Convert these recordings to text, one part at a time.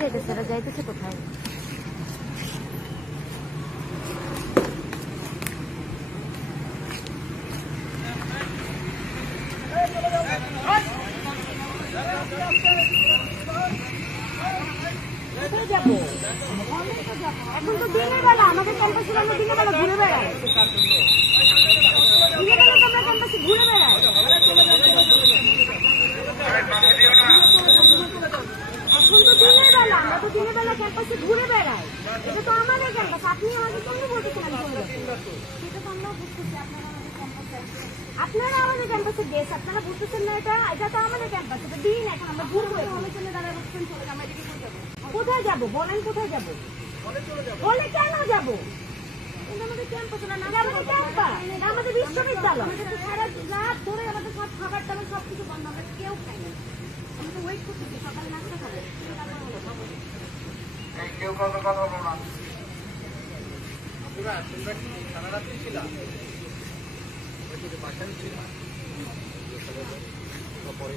যাইতেছে, এরা যাইতেছে কোথায়? যাবো এখন তো দিনের বেলা, আমাদের ক্যাম্পাসে আমরা দিনের বেলা ঘুরে বেড়াই। দিনের বেলা তো আমরা ক্যাম্পাসে ঘুরে বেড়াই। এখন তো দিনের বেলা, আমরা তো দিনের বেলা ক্যাম্পাসে ঘুরে বেড়াই। এটা তো আমাদের ক্যাম্পাস। আপনি আমাকে কেন বলতেছেন আমি চলে যাচ্ছি? সেটা তো আমরাও বুঝতেছি, আপনারা আমাদের ক্যাম্পাসে গেছে, আপনারা বুঝতেছেন না? এটা তো আমাদের ক্যাম্পাস, এটা দিন। এখন আমরা ঘুরবো, হলে চলে দাঁড়ায় বসছেন, চলে আমরা এদিকে কোথায় যাবো বলেন? কোথায় যাবো বলে? কেন যাবো? আমাদের ক্যাম্পাস না, আমাদের ক্যাম্পাস, আমাদের বিশ্ববিদ্যালয়। সারা রাত ধরে আমাদের সব খাবার টাবার সবকিছু বন্ধ, আমরা কেউ খাই না। আমি তো ওয়েট করতেছি সকালে নাস্তা খাবো। কেউ কথা বলো না। সারা রাত্রি ছিলাম বাসায় ছিলাম পরে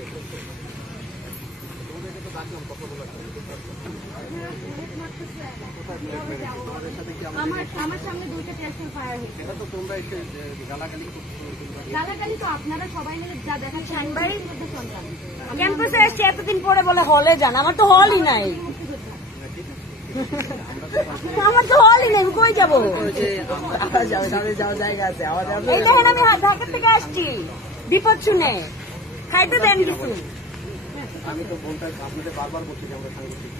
তোমাদেরকে তো ডাকলাম কথা বলার আমার সামনে দুইটা টেস্টের ফায়ার হয়েছে। সেটা তো তোমরা এসে গালাগালি তো আপনারা সবাই মিলে যা দেখাচ্ছেন বাড়ির মধ্যে শুনলাম। ক্যাম্পাসে এসে এতদিন পরে বলে হলে যান, আমার তো হলই নাই। আমার তো হলই নেই, কই যাবো? জায়গা আছে, এই দেখেন আমি ঢাকা থেকে আসছি বিপদ শুনে, খাইতে দেন কিছু। আমি তো বলতে আপনাদের বারবার বলছি যে আমরা সাংগঠনিক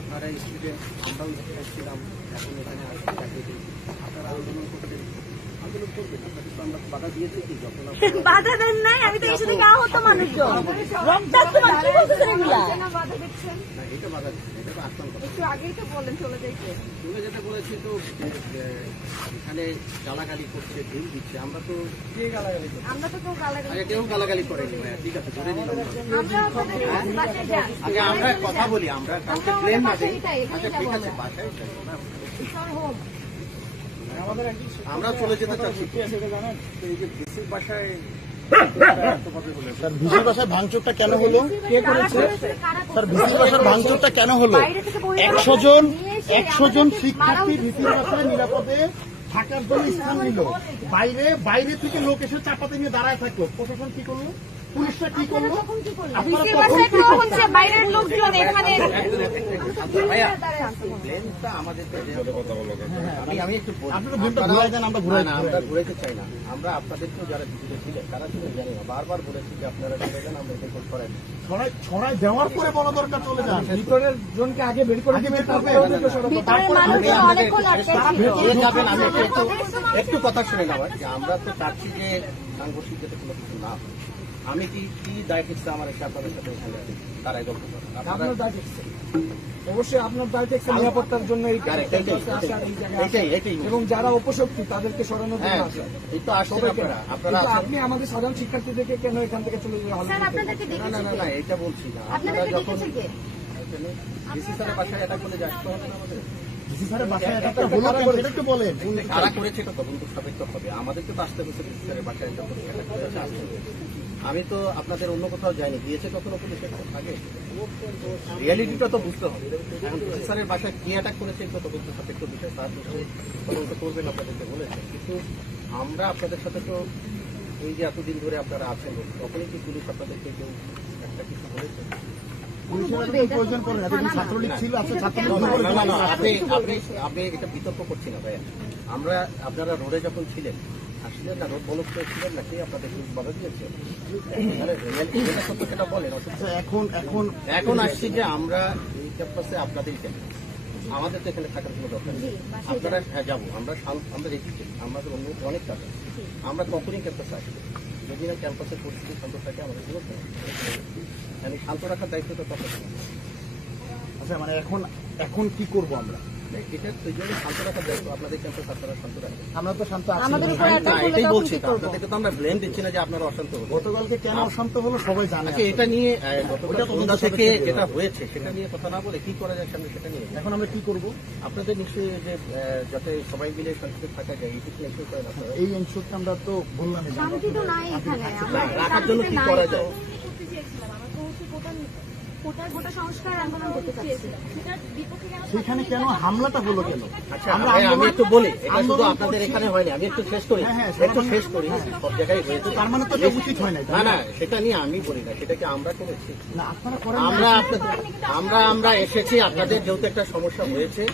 আপনারা স্টুডেন্ট, আমরাও ছিলাম, এখন এখানে আসছি, আপনারা আন্দোলন করছেন, আন্দোলন করবেন, আপনাদের তো আমরা বাধা দিয়েছি কি? যখন বাধা দেন নাই, আমি তো এসে থেকে আহত মানুষজন রক্তাক্ত মানুষ, কি বলতেছেন এগুলা? এটা বাধা, এটা তো আসল কথা। একটু আগেই তো বলেন চলে যাইতে। চলে যেতে বলেছি তো, এখানে গালাগালি করছে, ঢিল দিচ্ছে, আমরা তো কে গালাগালি করছি? আমরা তো কেউ গালাগালি, আগে কেউ গালাগালি করেনি ভাইয়া, ঠিক আছে ধরে নিলাম। আমরা আপনাদের বাসায় যান। আগে আমরা কথা বলি, আমরা কাউকে ব্লেম না দিই। আচ্ছা ঠিক আছে, বাসায় আমরা চলে যেতে চাচ্ছি। এই যে বিসির বাসায় ভিসির বাসায় ভাঙচুরটা কেন হলো? কে করেছে স্যার? ভিসির বাসার ভাঙচুরটা কেন হলো? 100 জন শিক্ষার্থী ভিসির বাসায় নিরাপদে থাকার জন্য স্থান নিল, বাইরে থেকে লোক এসে চাপাতে নিয়ে দাঁড়ায় থাকলো, প্রশাসন কি করলো? পুলিশটা কি করলো? বাইরের লোকজন এখানে আমি একটু আমরা ঘুরাইতে চাই না। আমরা আপনাদেরকেও যারা ভিতরে ছিলেন তারা ছিলেন জানি না, বারবার বলেছি যে আপনারা চলে যান, আমরা এটা করেন ছড়াই দেওয়ার পরে বড় দরকার চলে যান। ভিতরের জনকে আগে বের করে দিবেন, আমি একটু কথা শুনে নেওয়ার যে আমরা তো চাচ্ছি যে সাংঘর্ষিক যাতে কোনো কিছু না। আমি কি দায় ঠিকছে আমার এসে আপনাদের সাথে তারাই গল্প করেন? আপনার দায় ঠিকছে, অবশ্যই আপনার দায় ঠিকছে নিরাপত্তার জন্য এবং যারা উপশক্তি তাদেরকে সরানোর জন্য আসে। এই তো আসলে আপনারা আপনি আমাদের সাধারণ শিক্ষার্থীদেরকে কেন এখান থেকে চলে যাওয়া? না এটা বলছি না। আপনারা যখন ডিসি স্যারের বাসায় এটা করে আসতে হবে না আমাদের? ডিসি স্যারের বাসায় এটা একটু বলেন। কারা করেছে এটা তদন্ত সাপেক্ষ হবে, আমাদেরকে তো আসতে হচ্ছে ডিসি স্যারের বাসায় এটা করে আসতে। আমি তো আপনাদের অন্য কোথাও যাইনি, দিয়েছে কখনো পুলিশের আগে? রিয়ালিটিটা তো বুঝতে হবে। এখন ডিসি স্যারের বাসায় কি অ্যাটাক করেছে এটা তদন্ত সাপেক্ষ বিষয়, তার বিষয়ে তদন্ত করবেন আপনাদেরকে বলেছে। কিন্তু আমরা আপনাদের সাথে তো এই যে এতদিন ধরে আপনারা আছেন, তখনই কি পুলিশ আপনাদেরকে কেউ একটা কিছু বলেছে? ছাত্রলীগ ছিল, আপনি এটা বিতর্ক করছি না ভাইয়া। আমরা আপনারা রোডে যখন ছিলেন আসলেন না, রোড বলক ছিলেন না, কে আপনাদের বাধা দিয়েছে? সেটা বলেন। এখন আসছি যে আমরা এই ক্যাম্পাসে আপনাদের ক্যাম্পাস, আমাদের তো এখানে থাকার কোনো দরকার নেই। আপনারা যাবো, আমরা রেখেছি, আমাদের অন্য অনেক কাজ আছে। আমরা কখনই ক্যাম্পাসে আসবো যদি না ক্যাম্পাসের পরিস্থিতি শান্ত থাকে, আমাদের কোনো আমি শান্ত রাখার দায়িত্বটা তখন। আচ্ছা মানে এখন কি করবো আমরা? এটা সেই জন্য শান্ত রাখার দায়িত্ব আপনাদের ক্যাম্পাস, আপনারা শান্ত রাখবেন। আমরা তো শান্ত আছি, এটাই বলছি। আপনাদেরকে তো আমরা ব্লেম দিচ্ছি না যে আপনারা অশান্ত হলো। গতকালকে কেন অশান্ত হলো সবাই জানে। এটা নিয়ে সন্ধ্যা থেকে যেটা হয়েছে সেটা নিয়ে কথা না বলে কি করা যায় সামনে সেটা নিয়ে এখন আমরা কি করবো? আপনাদের নিশ্চয়ই যে যাতে সবাই মিলে শান্তিতে থাকা যায় এইটুকু এনশিওর করেন আপনারা। এই এনশিওরটা আমরা তো বললাম শান্তি তো নাই এখানে, রাখার জন্য কি করা যায়? গোটা সংস্কার আন্দোলন করতে চাচ্ছি। সেখানে কেন হামলাটা হলো কেন? আচ্ছা আমরা আমি আন্দোলন- একটু বলি, এটা শুধু আন্দোলন আপনাদের করছি। এখানে হয়নি, আমি একটু শেষ করি, হ্যাঁ, একটু শেষ করি, সব জায়গায় হয়েছে। তার মানে তো এটা উচিত হয় নাই, তাই না না? না, সেটা নিয়ে আমি বলি না, সেটাকে আমরা করেছি। না, আপনারা করেন না। আমরা এসেছি আপনাদের যেহেতু একটা সমস্যা হয়েছে,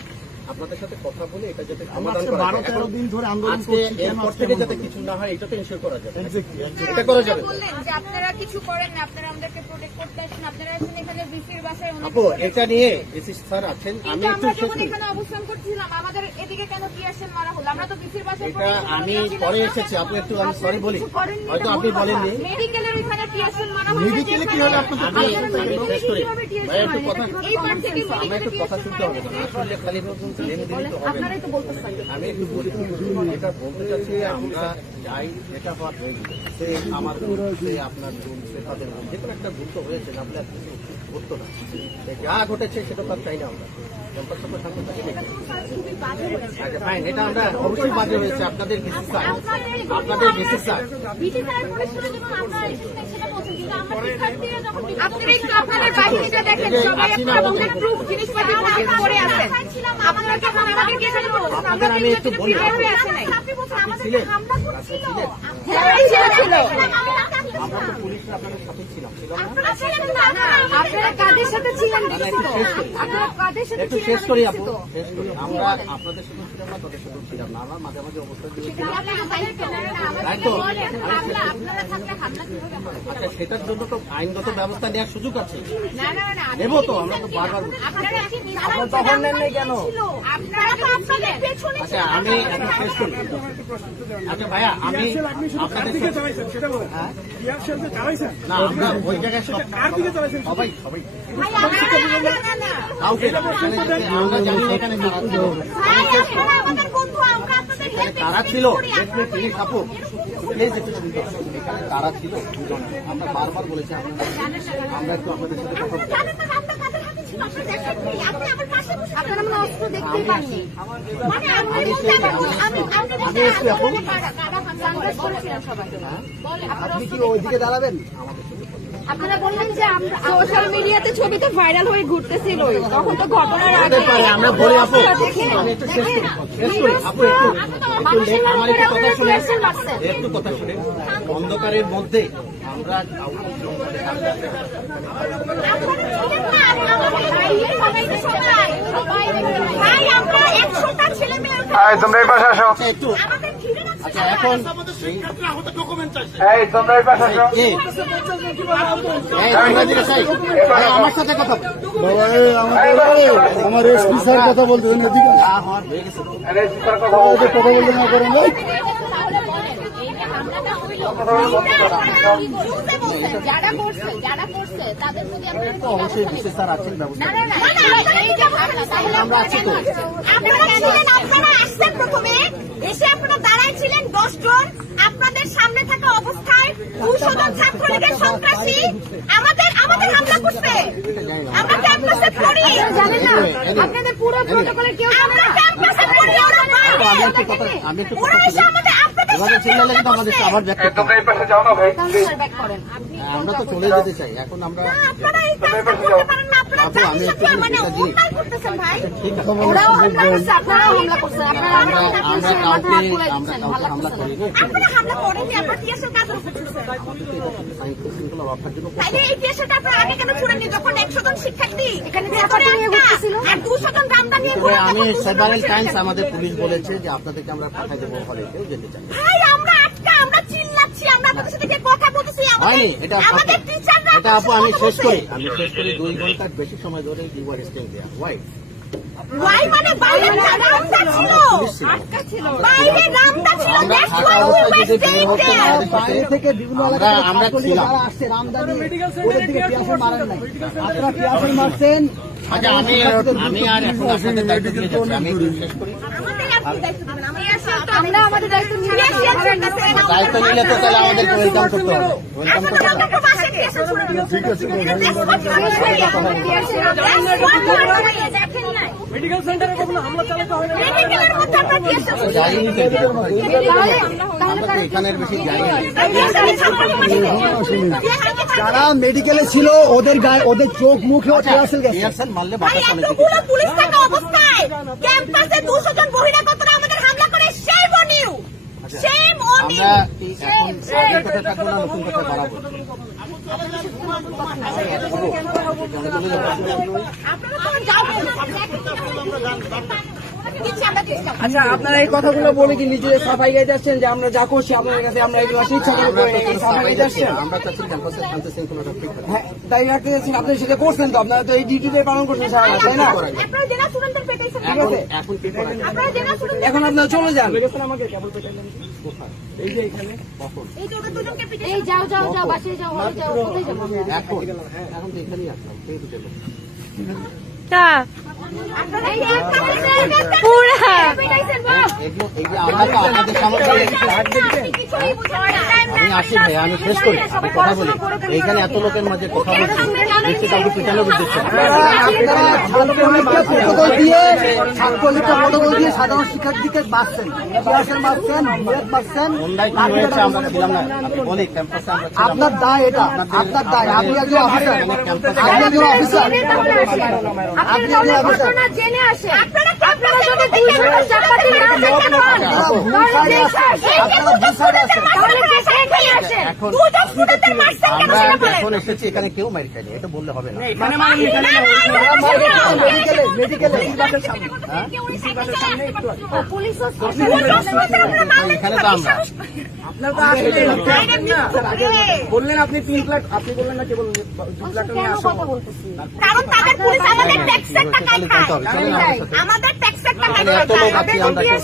আপনাদের সাথে কথা বলে এটা যাতে আমরা সমাধান আজকে করা 12-13 যায়। দিন ধরে আন্দোলন আজকে করছি, কেন এরপর আজকে থেকে এমন যাতে করবো? কিছু না হয়, এটা তো ইনশিওর করা যাবে। Exactly, exactly. এটা করা যাবে। বললেন যে আপনারা কিছু করেন না, আপনারা আমাদেরকে প্রোটেক্ট করতে আসেন, আপনারা আছেন এখানে বিসির বাসায় অনেক আপু এটা নিয়ে এসি স্যার আছেন, আমি কিন্তু একটু আমরা শেষ যখন করি। এখানে অবস্থান করছিলাম আমাদের এদিকে কেন টিয়ারশেল মারা হলো? আমরা তো বিসির বাসায় এটা আমি পরে এসেছি, আপনি একটু আমি সরি বলি, হয়তো আপনি বলেননি। মেডিকেলের ওইখানে টিয়ারশেল মারা হলো। মেডিকেলে কি হলো আপনাদের? আমি শেষ করি ভাই, একটু কথা, এই পার্ট থেকে আমার একটু কথা শুনতে হবে না, আসলে খালি লেন দিলে তো হবে না। আপনারাই তো বলতেছেন। আমি একটু বলি, এটা বলতে চাচ্ছি, আমরা যাই এটা হওয়ার হয়ে গেছে, সে আমার ভুল, সে আপনার ভুল, সে তাদের ভুল, যে কোনো একটা ভুল তো হয়েছে, না হলে আর কিছু ঘটতো না। সে যা ঘটেছে সেটা তো আর চাই না আমরা, ক্যাম্পাস সঙ্গে শান্ত থাকে দেখি। আচ্ছা ফাইন, এটা আমরা অবশ্যই বাজে হয়েছে, আপনাদের বিসিস স্যার, আপনাদের বিসিস স্যার। বিটি স্যারের পরিস্থিতি যেমন আমরা এসেছি সেটা বলছেন, কিন্তু আমরা শিক্ষার্থীরা যখন আপনারা একটু আপনাদের বাহিনীটা দেখেন, সবাই আপনারা বুলেট প্রুফ জিনিসপাতি পকেট করে আছেন। আপনারা কি আমাদেরকে এখানে বলছেন আমরা আপনাদের আমি একটু বলি, প্রিপেয়ার হয়ে আছি নাই? আপনি বলছেন আমাদের ছিলেন? হামলা করছিল। হ্যাঁ, ছিল। আমরা তো পুলিশরা আপনাদের সাথে ছিলাম, ছিলাম না? আপনারা ছিলেন না, আপনারা কাদের সাথে ছিলেন বিকশিত? আপনারা কাদের সাথে একটু ছিলেন শেষ করি আপু, বিকশিত? শেষ করি। আমরা আপনাদের সাথে ছিলাম না, তাদের সাথে ছিলাম না, আমরা মাঝে মাঝে অবস্থান দিয়েছি। আপনি আমাদের কেনারা তাই তো? আপনারা থাকলে হামলা কিভাবে হবে? আচ্ছা সেটার জন্য তো আইনগত ব্যবস্থা নেওয়ার সুযোগ আছে, না না না নেবো তো, আমরা তো বারবার বলছি। আপনারা কি তখন নেন নাই কেন? আপনারা তো আপনাদের পেছনে আচ্ছা আমি এখন শেষ করি। আচ্ছা ভাইয়া, আমি আপনাদের না, আমরা ওই জায়গায় সবাই সবাই ভাই না না কাউকে আমরা জানি না এখানে কারা ছিল। ভাই আপনারা আমাদের বন্ধু, আমরা আপনাদের এখানে কারা ছিল, প্লিজ আপু প্লিজ একটু শুনতে হবে। এখানে কারা ছিল দুজন, আমরা বারবার বলেছি আমরা একটু আপনাদের সাথে কথা বলবো। জানেন না আমরা কাদের হাতে ছিল, আপনি দেখেননি, আপনি আমার পাশে বসে আপনারা মানে অস্ত্র দেখতেই পাননি। মানে আমি বলতে আমি এসছি আপু। কারা হামলা করেছিলাম সবাই বলে আপনি কি ওইদিকে দাঁড়াবেন? আপনারা বললেন যে আমরা সোশ্যাল মিডিয়াতে ছবি তো ভাইরাল হয়ে ঘুরতেছিল, তখন তো ঘটনার আগে হতে পারে, আমরা বলি আপু, দেখেন, আমি একটু শেষ করি আপু, আমার একটু কথা শুনে, একটু কথা শুনে। অন্ধকারের মধ্যে আমরা কাউকে ভাই আমরা 100টা ছেলে মেয়ে তোমরা এই পাশে আসো। আচ্ছা একটু, আমাদের ঘিরে রাখছে। আচ্ছা এখন এই তোমরা এই পাশে আসো। এই তোমরা দিকে চাই, আমার সাথে কথা বল। আমার এসপি স্যার কথা বলতেছেন, এদিকে যা হওয়ার হয়ে গেছে তো। আরে স্পিকার কথা বলো। কথা বলতে না করেন ভাই। যারা করছে তাদের প্রতি আপনারা তো অবশ্যই বিশেষ স্যার আছেন, ব্যবস্থা না না না এই যে ভাবনা তাহলে আমরা আছি তো। আপনারা আসছেন প্রথমে এসে আপনারা দাঁড়াইছিলেন 10 জন, আপনাদের সামনে থাকা অবস্থায় 200 জন ছাত্রলীগের সন্ত্রাসী আমাদের হামলা করছে। আমরা ক্যাম্পাসে পড়ি, জানেন না আপনাদের পুরো প্রটোকলে কেউ আমরা ক্যাম্পাসে পড়ি, ওরা আমি একটু ওরা কথা এসে বলি। আমাদের আপনাদের এভাবে চিল্লালে কিন্তু আমাদের আবার ব্যাক করতে তোমরা হবে। এই পাশে যাও না ভাই। ব্যাক করেন। আমরা তো চলে যেতে চাই, এখন আমরা আপনারা এই কাজটা করতে পারেন না, আপনারা আপু, আমি জাতির একটু সাথে মানে একটা জিনিস- অন্যায় করতেছেন ভাই। ঠিক আছে। ওরাও হামলা করছে, আপনারাও হামলা করছেন, আপনারা আমরা হামলা করছেন, মাথায় হাত বুলাই আমরা দিচ্ছেন, কাউকে ভালো হামলা লাগতেছে করিনি। না। আপনারা হামলা করেননি, আপনারা টিএসএর কাজ করতেছেন। আইন শৃঙ্খলা রক্ষার জন্য করতে তাইলে হবে। এই টিএসএটা আপনারা আগে কেন ছুড়েননি, যখন 100 জন শিক্ষার্থী এখানে ভেতরে আর 200 জন রামদা নিয়ে তবে আমি সেভারেল টাইমস আমাদের পুলিশ বলেছে যে আপনাদেরকে আমরা পাঠাই দেবো হলে, কেউ যেতে চাই না। ভাই আমরা আমরা চিল্লাচ্ছি, আমরা আপনাদের সাথে গিয়ে কথা বলতেছি, হয়নি এটা আমাদের আপু, টিচাররা এটা আপু আমি শেষ করি 2 ঘন্টার বেশি সময় ধরে ইউ আর স্টেইং দেয়া ওয়াই ওয়াই মানে বাইরে রামদা ছিল, পুলিশ ছিল। আটকা ছিল, বাইরে রামদা ছিল, আমরা that's থাকা why অবস্থায় we যদি were বের হতে staying না there. বাইরে থেকে বিভিন্ন আমরা ছিলাম। আসছে রামদানি ওদের দিকে টিয়ারশেল মারেন নাই, আপনারা টিয়ারশেল মারছেন। আচ্ছা আমি আর এখন আপনাদের দায়িত্ব দিয়ে যাচ্ছি, আমি একটু শেষ করি। আমাদের আপনি দায়িত্ব দিবেন, আমরা আমাদের দায়িত্ব নিয়ে দায়িত্ব নিলে তো তাহলে আমাদেরকে ওয়েলকাম করতে হবে, ওয়েলকাম করতে হবে। ঠিক আছে, দেখেন নাই মেডিকেলের মধ্যে আপনারা কি এসেছেন? যাইনি তো। আমরা তো এখানের বেশি জানি না। যারা মেডিকেলে ছিল ওদের গায়ে ওদের চোখ মুখে টিয়ারশেল গেছে। রিয়াকশন মারলে ভাই, বাতাস অনেক এতগুলো পুলিশ থাকা অবস্থায় ক্যাম্পাসে 200 জন বহিরাগতরা আমাদের হামলা করে, shame on you! Shame on you! আমরা কি এখন আগের কথা থাকবো না নতুন কথা বাড়াবো? আপনারা তো যাবেন না, দিচ্ছি, আমরা দিচ্ছি। আচ্ছা, আপনারা এই কথাগুলো বলে কি নিজেদের সাফাই গাইতে আসছেন যে আমরা যা করছি আপনাদের কাছে আমরা এগুলো ইচ্ছা করে করে এই সাফাই গাইতে আসছেন? আমরা চাচ্ছি ক্যাম্পাসের শান্তি শৃঙ্খলাটা ঠিক থাকে। হ্যাঁ, তাই রাখতে যাচ্ছেন, আপনি সেটা করছেন তো, আপনারা তো এই ডিউটিতে পালন করছেন সারা রাত, তাই না? আপনারা জেলা স্টুডেন্টদের পেটাইছেন, ঠিক আছে, এখন কি করা যায়? আপনারা জেলা স্টুডেন্ট, এখন আপনারা চলে যান। এই যে ওদের দুজনকে এই পিটাইছেন। যাও যাও যাও বাসায় যাও, ওই যাও, কোথায় যাবো আমরা? এখন তো এখানেই আসলাম কে বুঝে আপনারা এই পুরা পিটাইছেন বাহ। এগুলো আমরা তো আপনাদের সামনে কিছুই বুঝেন না। আমি আসি ভাই, আমি শেষ করি, আমি কথা বলি। এইখানে এত লোকের মাঝে কথা বলছি, দেখছি কাউকে পিটানোর উদ্দেশ্য না। ছাত্রলীগকে প্রটোকল দিয়ে সাধারণ শিক্ষার্থীকে বাঁচছেন, টিয়ারশেল মারছেন, বুলেট মারছেন। সন্ধ্যায় কি হয়েছে আমরা ছিলাম না, আমি বলি ক্যাম্পাসে আমরা ছিলাম আপনার না। দায় এটা, আপনার দায়। আপনি একজন অফিসার, আপনি একজন অফিসার, আপনি একজন অফিসার। ঘটনা জেনে আসে। আপনারা যদি 200 চাপাতি না দেখতে পান, আপনারা ভূষাড়ে আছেন। তাহলে দেশে এখানে আসেন। এখন দুজন স্টুডেন্টের মারছেন কেন আমরা সেটা বলেন। এখন এসেছি, এখানে কেউ মার খায়নি, এটা বললে হবে না। মেডিকেলে মেডিকেলে এখানে তো আমরা আপনার তো আসলে বললেন আপনি 3 লাখ, আপনি বললেন না কে বললেন 2 লাখ নিয়ে আসো। কারণ তাদের পুলিশ আমাদের ট্যাক্সের টাকায় খায়, আমাদের ট্যাক্সের টাকায় এত লোক আছি আমরা কেউ।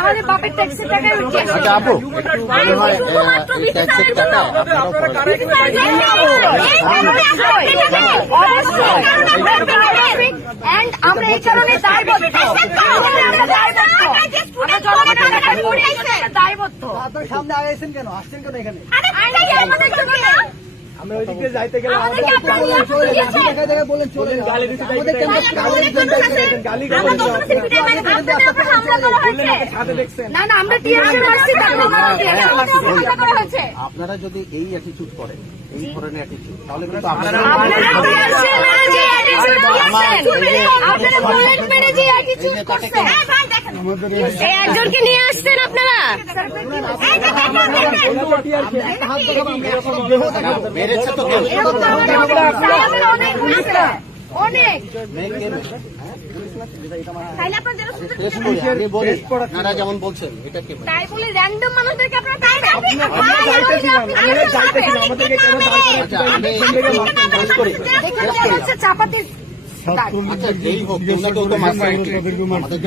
আমাদের বাপের ট্যাক্সের টাকায় আচ্ছা আপু, মনে হয় এই ট্যাক্সের টাকা আপনারাও করেন। আমরা এই কারণে দায়বদ্ধ, দায়বদ্ধ। আপনার সামনে আইছেন কেন, আসছেন কেন এখানে? আমরা ওই দিকে যাইতে গেলে আমাদের বলেন চলে যান। আমাদের ক্যাম্পাস না না, আমরা টিয়ারশেল মারছি, তারপর আমাদের টিয়ারশেল হামলা করা হয়েছে। আপনারা যদি এই অ্যাটিটিউড করেন, এই ধরনের অ্যাটিটিউড, তাহলে কিন্তু আপনারা একজনকে নিয়ে আসছেন আপনারা। মেরেছে তো কেউ। অনেক শেষ করি, আমি বলি আপনারা যেমন বলছেন এটা কে তাই বলে র্যান্ডম মানুষদেরকে আপনারা তাই রাখবেন? আচ্ছা আমি শেষ করি, চাপাতির আচ্ছা যেই হোক তোমরা তো মাস্টার আমাদেরকে তো মাস্টার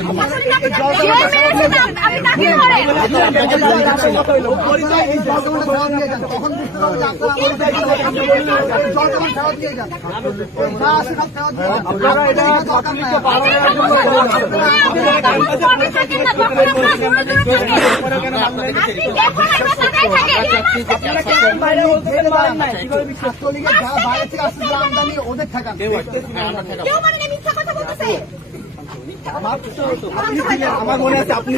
ছাত্রলীগের যারা বাইরে থেকে আসছে যারা আমদানি ওদের ঠেকান। কেউ মানে মিথ্যা কথা বলতেছে। আমার মনে আছে আপনি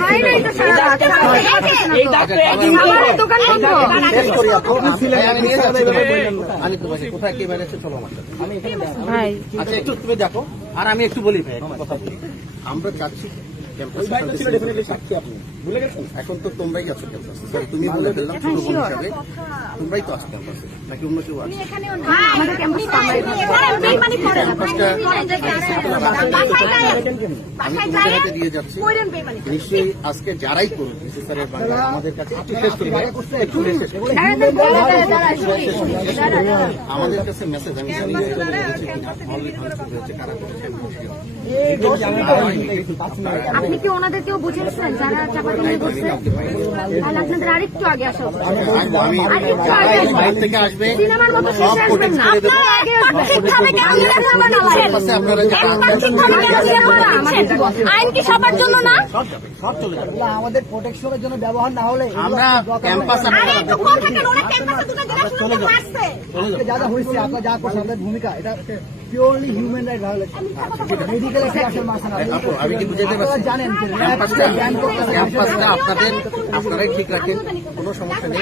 দোকান বন্ধ। শেষ করি আপু, আমি নিয়ে যাচ্ছি আমি তোমাকে কোথায় কে মেরেছে চলো আমার সাথে। ভাই আচ্ছা একটু তুমি দেখো, আর আমি একটু বলি ভাই, একটা কথা বলি। আমরা চাচ্ছি ক্যাম্পাসে এখন তো তোমরাই আছো ক্যাম্পাসে, তুমি বলে ফেললাম ছোট বোন হিসাবে, তোমরাই তো আছো ক্যাম্পাসে, নাকি অন্য কেউ আছে? আমাদের ক্যাম্পাস আমি তোমাদের হাতে দিয়ে যাচ্ছি, নিশ্চয়ই আজকে যারাই করুন স্যারের বাংলা আমাদের কাছে একটু শেষ করি ভাই, একটু শেষ করি। আমাদের কাছে মেসেজ আমি জানি না কারা করেছে। আপনি কি ওনাদেরকেও বুঝিয়েছেন যারা চাপাতি নিয়ে বসছে? তাহলে আপনাদের আরেকটু আগে আসা উচিত। আমি যারা এই বাইরে থেকে আসবে সিনেমার মতো সব শেষে কোটিং আসবেন না। করে দেবো। আপনারা আগে আসবেন। আপনারা যারা আইন কি সবার জন্য না? সব চলে যাবে। আমাদের প্রোটেকশনের জন্য ব্যবহার না হলে আমরা ক্যাম্পাস যা যা হয়েছে আপনার যা করছেন আপনার ভূমিকা এটা purely human right violation. Medical section মাসে না। আপু, আমি কি বুঝাতে পারছি? জানেন যে ক্যাম্পাসটা আপনারাই ঠিক রাখেন, কোনো সমস্যা নেই।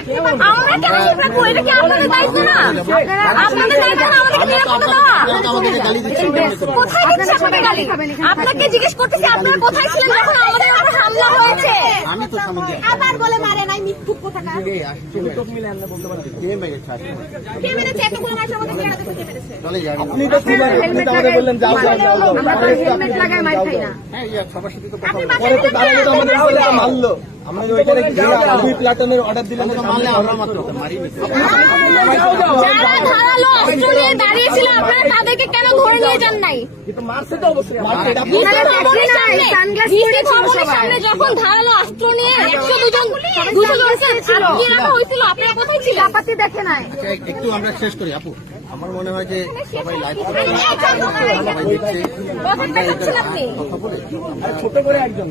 আমরা কেন আমরা করি এটা কি আপনাদের দায়িত্ব না? আপনাদের দায়িত্ব না আমাদেরকে নিরাপত্তা দেওয়া? আপনারা তো আমাদেরকে গালি দিচ্ছেন, কেমনে করে? কোথায় দিচ্ছে আপনাদের গালি? আপনাকে জিজ্ঞেস করতেছি আপনারা কোথায় ছিলেন যখন আমাদের উপর হামলা হয়েছে? আমি তো সামনে দিয়ে আবার বলে মারে নাই মিথ্যুক কোথাকার। কে মেরেছে আজকে? কে মেরেছে? এতগুলো মানুষ আমাদের চেহারা দেখে কে মেরেছে? চলে যান। আপনি তো ছিলেন, আপনি তো আমাদের বললেন যাও যাও যাও। আমরা তো হেলমেট লাগায় মার খাই না। হ্যাঁ, সবার সাথে তো কথা আপনি বলবো। বাসায় গেলে আমাদের বলে মারলো। আমরা ওইখানে দুই প্লাটনের অর্ডার দিলাম। তো মারলে আমরা মাত্র মারিনি। যারা ধারালো অস্ত্র নিয়ে দাঁড়িয়েছিল আপনারা তাদেরকে কেন ধরে নিয়ে যান নাই? কিন্তু মারছে তো অবশ্যই। বিসি ভবনের সামনে যখন ধারালো অস্ত্র নিয়ে 102 জন আটকে রাখা হয়েছিল আপনারা কোথায় ছিলেন? চাপাতি দেখে নাই। আচ্ছা, একটু আমরা শেষ করি আপু। আমার মনে হয় যে সবাই লাইভ করছে, সবাই দেখছে। কথা দেখাচ্ছেন আপনি। কথা বলে ছোট করে একজন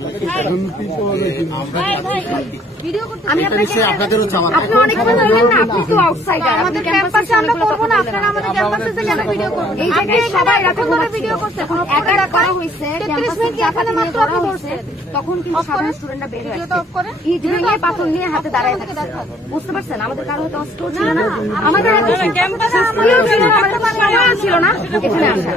আমি এটা নিশ্চয়ই আপনাদেরও চাওয়া। আপনি অনেক কথা বললেন না, আপনি তো আউটসাইডার। আমাদের ক্যাম্পাসে আমরা করব না, আপনারা আমাদের ক্যাম্পাসে কেন ভিডিও করবেন? এই জায়গায় সবাই রাতে ঘুরে ভিডিও করতে এখন একা করা হইছে, ক্যাম্পাসে জায়গাতে মাত্র করা হইছে। তখন কিন্তু সাধারণ স্টুডেন্টরা বের হয়ে আসছে। ইট ভেঙে পাথর নিয়ে হাতে দাঁড়ায় থাকছে। বুঝতে পারছেন? আমাদের কারো হয়তো অস্ত্র ছিল না, আমাদের ক্যাম্পাসে স্কুলেও ছিল না, আমাদের সময় ছিল না এখানে আসা।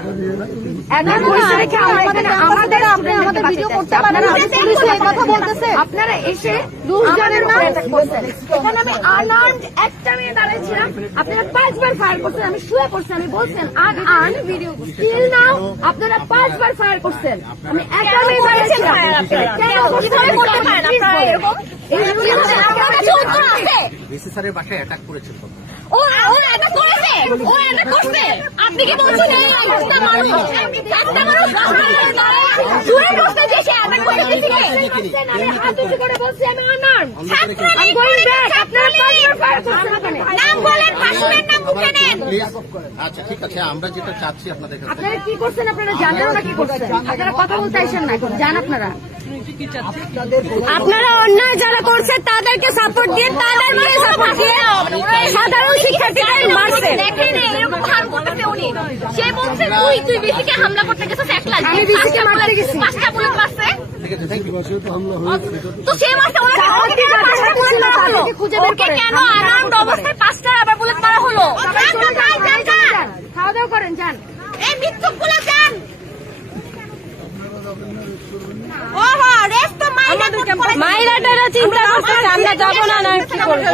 এখন পয়সা রেখে আমরা এখানে আমাদের আমাদের ভিডিও করতে আপনারা পুলিশের কথা বলতেছে। আপনারা এসে 2 জনের নাম অ্যাটাক করছেন। এখানে আমি আনআর্মড একটা মেয়ে দাঁড়িয়েছিলাম, আপনারা 5 বার ফায়ার করছেন, আমি শুয়ে পড়ছি, আমি বলছেন আনআর্মড ভিডিও স্টিল নাও আপনারা 5 বার ফায়ার করছেন। আমি একটা মেয়ে দাঁড়িয়েছিলাম, কেন কিভাবে করতে পারেন আপনারা এরকম? এই আপনার কাছে উত্তর আছে? ভিসি স্যারের বাসায় অ্যাটাক করেছে তো। ও এটা করেছে, ও এটা করছে। আপনি কি বলছেন এই অবস্থা মানুষ একটা মানুষ দূরে বসতে যে সে অ্যাটাক করে দিয়েছে? আমি হাত উঁচু করে বলছি আমি আনআর্মড। আমি গোইং ব্যাক। আপনারা 5 বার ফায়ার করছেন ওখানে। নাম বলেন, ফাঁসির নাম মুখে নেন। আচ্ছা, ঠিক আছে, আমরা যেটা চাচ্ছি আপনাদের কাছে, আপনারা কি করছেন? আপনারা জানেন না কি করছেন? আপনারা কথা বলতে আইসেন না, এখন জান আপনারা। আপনারা অন্যায় যারা করছে তাদেরকে সাপোর্ট দিয়ে তাদের মানে সাপোর্ট দিয়ে সাধারণ শিক্ষার্থীদের মারছে। দেখেন এরকম হাল করতেছে উনি। সে বলছে তুই বিসিকে হামলা করতে গেছিস একলা। আমি বিসিকে মারতে গেছি। 5টা বুলেট মারছে। ঠিক আছে, থ্যাংক ইউ। তো সে মারছে ওনাকে 5টা বুলেট মারা হলো। ওকে কেন আনআর্মড অবস্থায় 5টা আবার বুলেট মারা হলো? খাওয়া দাওয়া করেন, যান। এই মিথ্যুকগুলো যান। ওহো রেস্ট তো মাইরাটারা চিন্তা করতেছে আমরা যাব না না কি করব?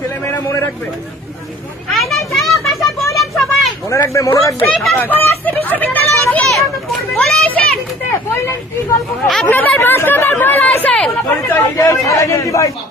ছেলে মেয়েরা মনে রাখবে, আয়না যায় বাসা বলেন সবাই মনে রাখবে, মনে রাখবে। পরে আসছে বিশ্ববিদ্যালয়ে গিয়ে বলে এসেন বললেন কি গল্প? আপনাদের মাস্টারদের বলে এসেন। পরিচয় দিবেন, সারা গেঞ্জি ভাই।